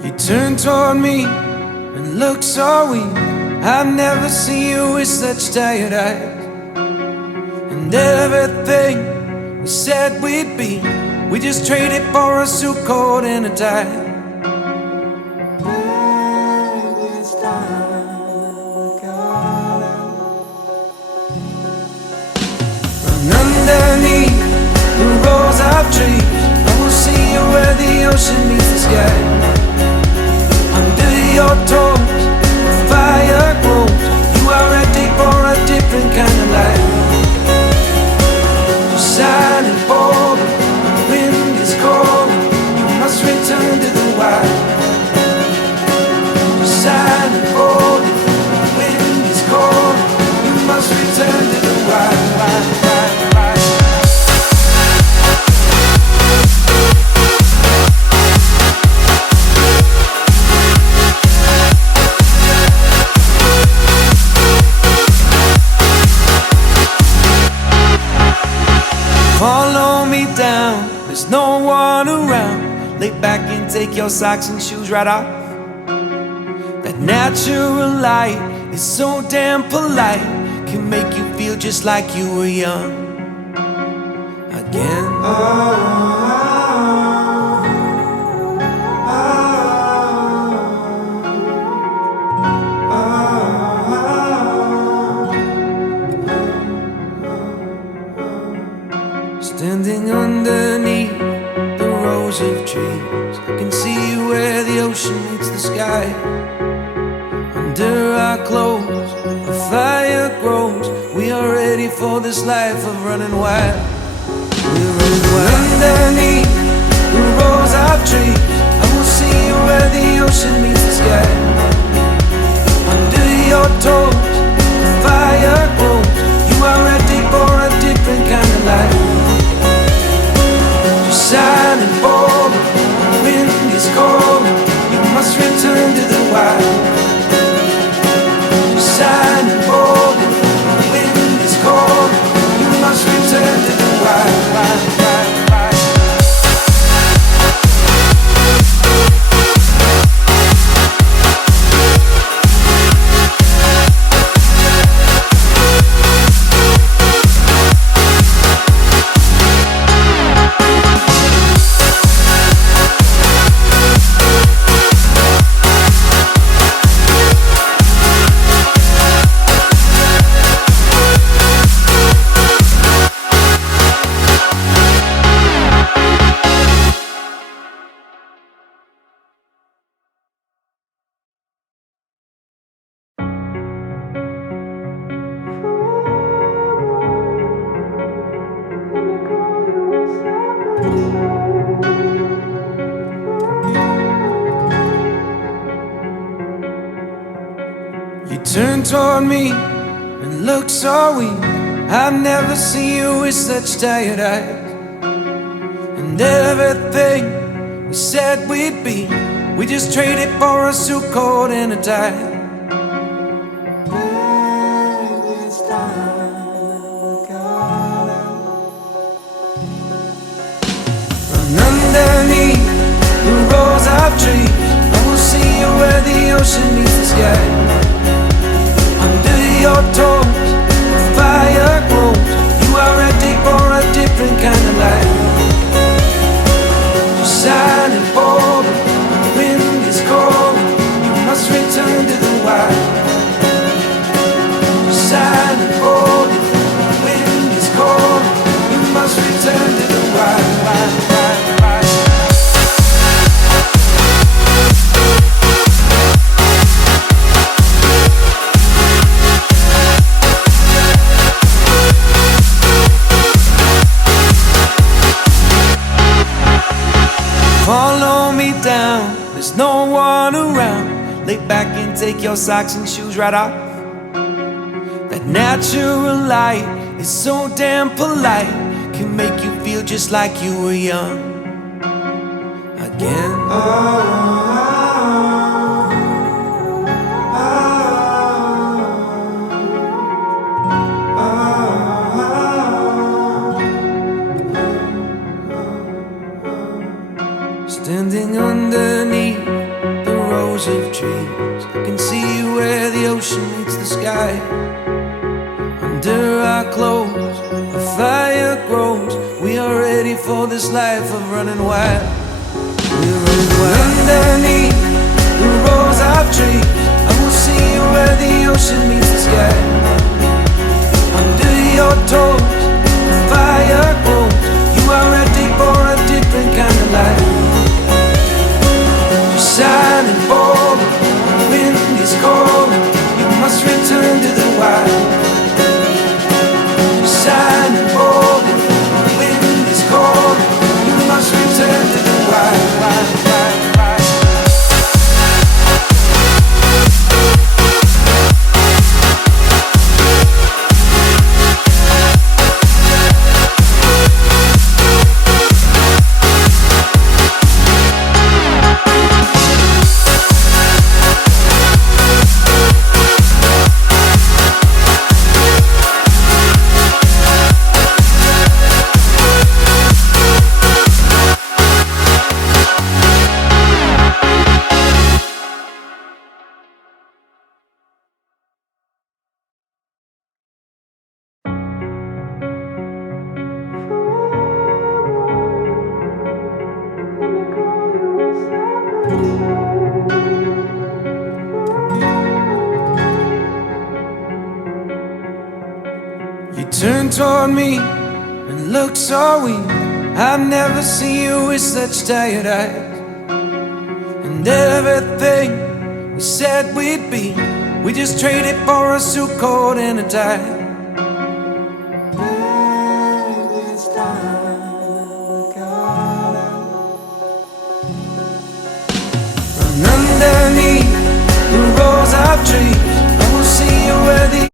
You turn toward me and look so weak. I've never seen you with such tired eyes. And everything we said we'd be, we just traded for a suit coat and a tie. And underneath the rows of trees, I will see you where the ocean meets the sky. Under your toes, the fire grows. You are ready for a different kind of life. You're silent, bold, the wind is cold. You must return to the wild. You're silent, bold, the wind is cold. You must return to the wild. Follow me down, there's no one around. Lay back and take your socks and shoes right off. That natural light is so damn polite, can make you feel just like you were young again. Standing underneath the rows of trees, I can see where the ocean meets the sky. Under our clothes, a fire grows. We are ready for this life of running wild. We're running wild. Underneath the rows of trees, I will see you where the ocean meets the sky. Under your toes, the fire grows. You are ready for a different kind of life. Silent, bold, the wind is cold. You must return to the wild. Silent, bold, the wind is cold. You must return to the wild. You turn toward me and look so weak. I've never seen you with such tired eyes. And everything we said we'd be, we just traded for a suit coat and a tie. And underneath the rows of trees, I will see you where the ocean meets the sky. Under your toes, the fire grows. You are ready for a different kind of life. You're silent, bold, the wind is cold. You must return to the wild. You're silent, bold, the wind is cold. You must return to the wild. Follow me down, there's no one around. Lay back and take your socks and shoes right off. That natural light is so damn polite, can make you feel just like you were young again. Standing underneath rows of trees. I can see where the ocean meets the sky. Under our clothes, a fire grows. We are ready for this life of running wild. We're running wild. Underneath the rows of trees, I will see where the ocean meets the sky. Under your toes, the fire grows. You are ready for a different kind of life. You're shining bold, the wind is cold. You must return to the wild. You're shining bold, the wind is cold. You must return to the wild, wild, wild, wild. You turn toward me and look so weak. I've never seen you with such tired eyes. And everything we said we'd be, we just traded for a suit coat and a tie. Run underneath the rows of trees. I will see you where the